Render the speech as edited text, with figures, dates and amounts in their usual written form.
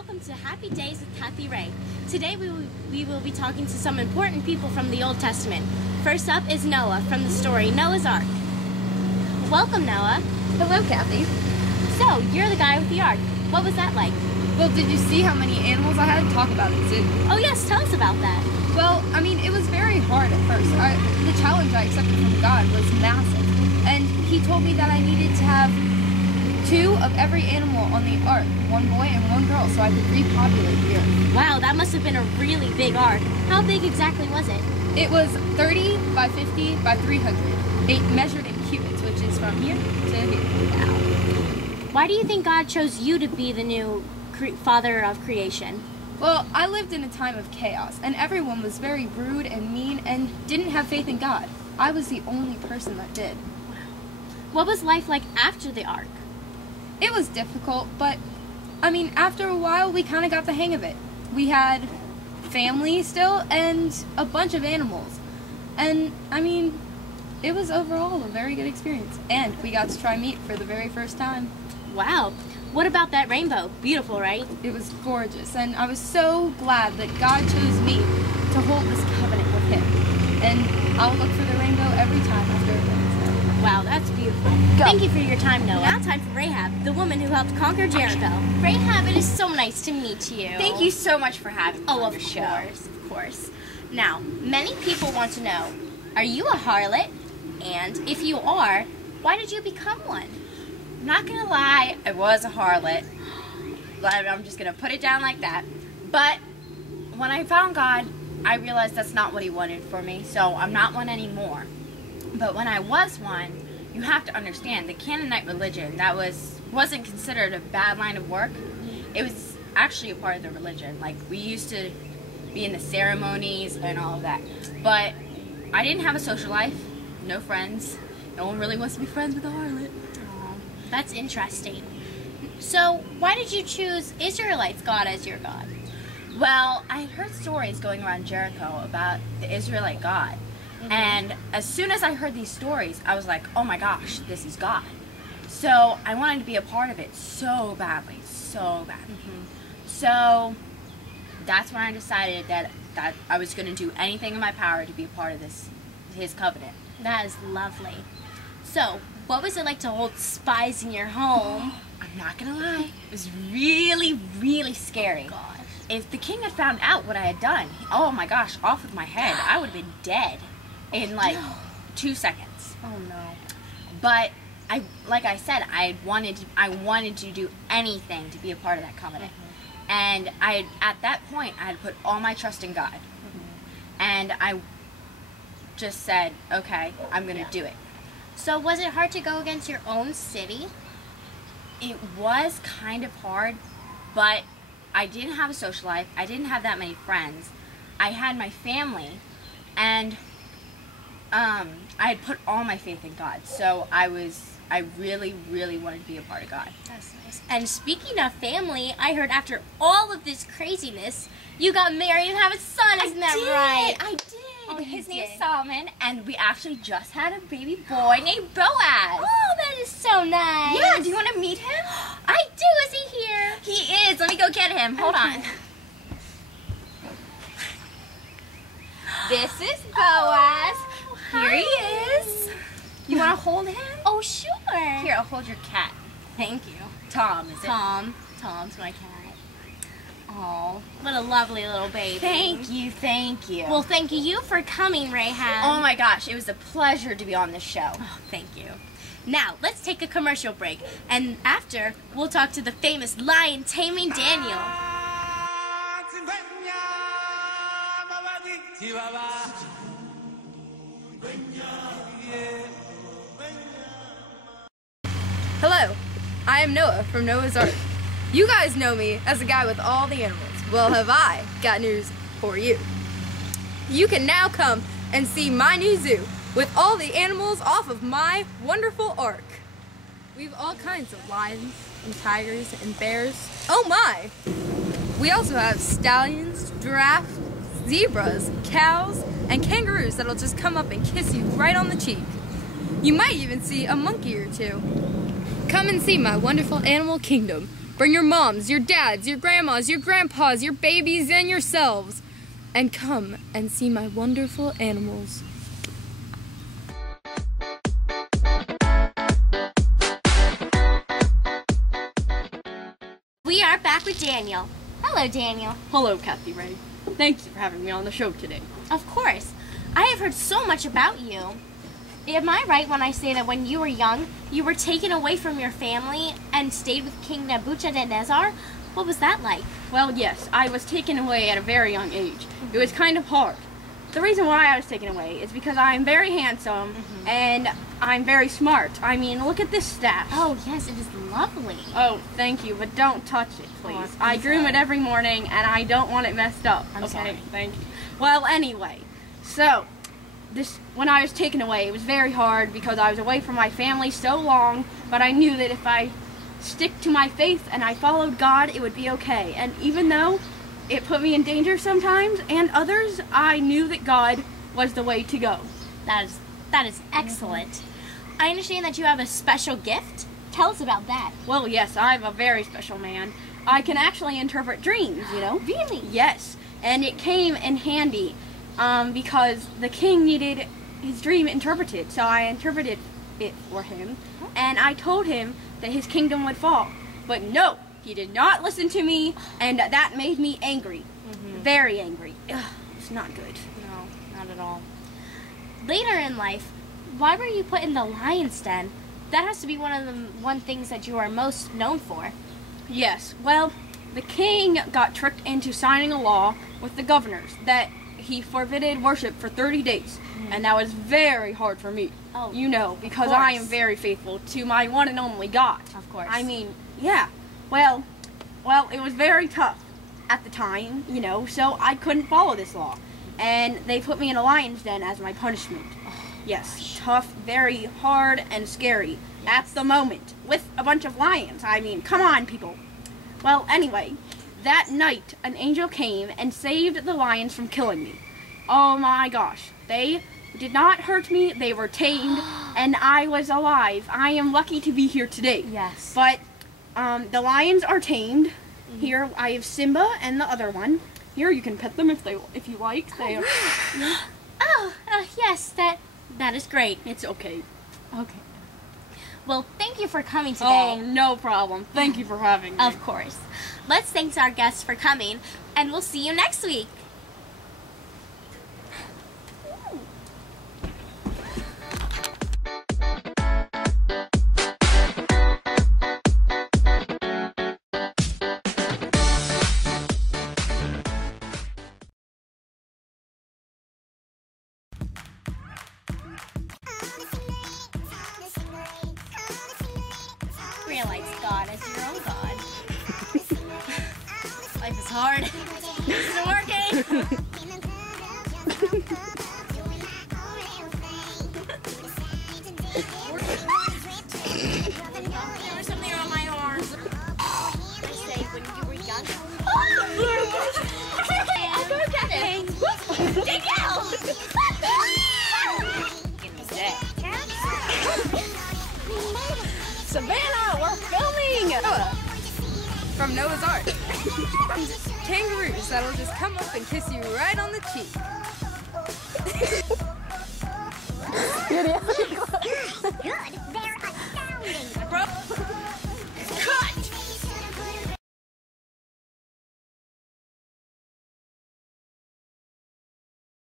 welcome to Happy Days with Kathy Ray. Today we will be talking to some important people from the Old Testament. First up is Noah from the story Noah's Ark. Welcome, Noah. Hello, Kathy. So, you're the guy with the ark. What was that like? Well, did you see how many animals I had? Talk about it, Sid. Oh yes, tell us about that. Well, I mean, it was very hard at first. The challenge I accepted from God was massive. And he told me that I needed to have 2 of every animal on the ark, 1 boy and 1 girl, so I could repopulate the earth. Wow, that must have been a really big ark. How big exactly was it? It was 30 by 50 by 300. It measured in cubits, which is from here to here. Wow. Why do you think God chose you to be the new father of creation? Well, I lived in a time of chaos, and everyone was very rude and mean and didn't have faith in God. I was the only person that did. Wow. What was life like after the ark? It was difficult, but, I mean, after a while, we kind of got the hang of it. We had family still and a bunch of animals. And, I mean, it was overall a very good experience. And we got to try meat for the very first time. Wow. What about that rainbow? Beautiful, right? It was gorgeous, and I was so glad that God chose me to hold this covenant with him. And I'll look for the rainbow every time after it rains. Wow, that's beautiful. Go. Thank you for your time, Noah. Now time for Rahab, the woman who helped conquer Jericho. Rahab, it is so nice to meet you. Thank you so much for having me on the show. Of course. Now, many people want to know, are you a harlot? And if you are, why did you become one? I'm not gonna lie, I was a harlot. I'm just gonna put it down like that. But when I found God, I realized that's not what he wanted for me, so I'm not one anymore. But when I was one, you have to understand, the Canaanite religion, that wasn't considered a bad line of work. It was actually a part of the religion. Like, we used to be in the ceremonies and all of that. But I didn't have a social life, no friends. No one really wants to be friends with a harlot. That's interesting. So, why did you choose Israelites' God as your God? Well, I had heard stories going around Jericho about the Israelite God. Mm-hmm. And as soon as I heard these stories, I was like, oh my gosh, this is God. So, I wanted to be a part of it so badly, so badly. Mm-hmm. So, that's when I decided that I was going to do anything in my power to be a part of his covenant. That is lovely. So, what was it like to hold spies in your home? I'm not gonna lie, it was really, really scary. Gosh. If the king had found out what I had done, oh my gosh, off with my head, I would have been dead in like 2 seconds. Oh no. But like I said, I wanted to do anything to be a part of that covenant. Mm-hmm. And at that point, I had put all my trust in God. Mm-hmm. And I just said, okay, I'm gonna do it. So was it hard to go against your own city? It was kind of hard, but I didn't have a social life. I didn't have that many friends. I had my family, and I had put all my faith in God. So I really, really wanted to be a part of God. That's nice. And speaking of family, I heard after all of this craziness, you got married and have a son. Isn't that right? I did. Oh, his name's Solomon, and we actually just had a baby boy named Boaz. Oh, that is so nice. Yeah, do you want to meet him? I do. Is he here? He is. Let me go get him. Hold on. This is Boaz. Here he is. You want to hold him? Oh, sure. Here, I'll hold your cat. Thank you. Tom, is it? Tom's my cat. Oh, what a lovely little baby. Thank you, thank you. Well, thank you for coming, Rahab. Oh my gosh, it was a pleasure to be on this show. Oh, thank you. Now, let's take a commercial break, and after, we'll talk to the famous lion taming Daniel. Hello, I am Noah from Noah's Ark. You guys know me as the guy with all the animals. Well, have I got news for you. You can now come and see my new zoo with all the animals off of my wonderful ark. We've all kinds of lions and tigers and bears. Oh my! We also have stallions, giraffes, zebras, cows, and kangaroos that'll just come up and kiss you right on the cheek. You might even see a monkey or two. Come and see my wonderful animal kingdom. Bring your moms, your dads, your grandmas, your grandpas, your babies, and yourselves, and come and see my wonderful animals. We are back with Daniel. Hello, Daniel. Hello, Kathy Ray. Thank you for having me on the show today. Of course. I have heard so much about you. Am I right when I say that when you were young, you were taken away from your family and stayed with King Nebuchadnezzar? What was that like? Well, yes, I was taken away at a very young age. It was kind of hard. The reason why I was taken away is because I'm very handsome and I'm very smart. I mean, look at this staff. Oh, yes, it is lovely. Oh, thank you, but don't touch it, please. Oh, I I'm groom sorry. it every morning and I don't want it messed up. I'm okay, sorry. thank you. Well, anyway, so when I was taken away, it was very hard because I was away from my family so long, but I knew that if I stick to my faith and I followed God, it would be okay. And even though it put me in danger sometimes and others, I knew that God was the way to go. That is excellent. I understand that you have a special gift. Tell us about that. Well, yes, I'm a very special man. I can actually interpret dreams, you know? Really? Yes, and it came in handy because the king needed his dream interpreted, so I interpreted it for him, and I told him that his kingdom would fall. But no, he did not listen to me, and that made me angry. Very angry. Ugh, it's not good. No, not at all. Later in life, why were you put in the lion's den? That has to be one of the things that you are most known for. Yes, well, the king got tricked into signing a law with the governors that he forbidded worship for 30 days, and that was very hard for me. Oh, you know, because course. I am very faithful to my one and only God. Of course. I mean, yeah. Well, it was very tough at the time, you know, so I couldn't follow this law. And they put me in a lion's den as my punishment. Yes, tough, very hard, and scary at the moment with a bunch of lions. I mean, come on, people. Well, anyway, that night an angel came and saved the lions from killing me. Oh my gosh. They did not hurt me. They were tamed, and I was alive. I am lucky to be here today. Yes. But the lions are tamed. Here I have Simba and the other one. Here you can pet them if you like. They are. Oh, yes, that is great. It's okay. Okay. Well, thank you for coming Oh, today. no problem. Thank you for having me. Of course. Let's thank our guests for coming, and we'll see you next week. Realize God as your own God. Life is hard. This isn't working. There was something on my arms. I say when you were young. Go get it. Danielle! Give me that. Savannah, we're filming! Noah, from Noah's Ark. Kangaroos that'll just come up and kiss you right on the cheek. Good, they're astounding.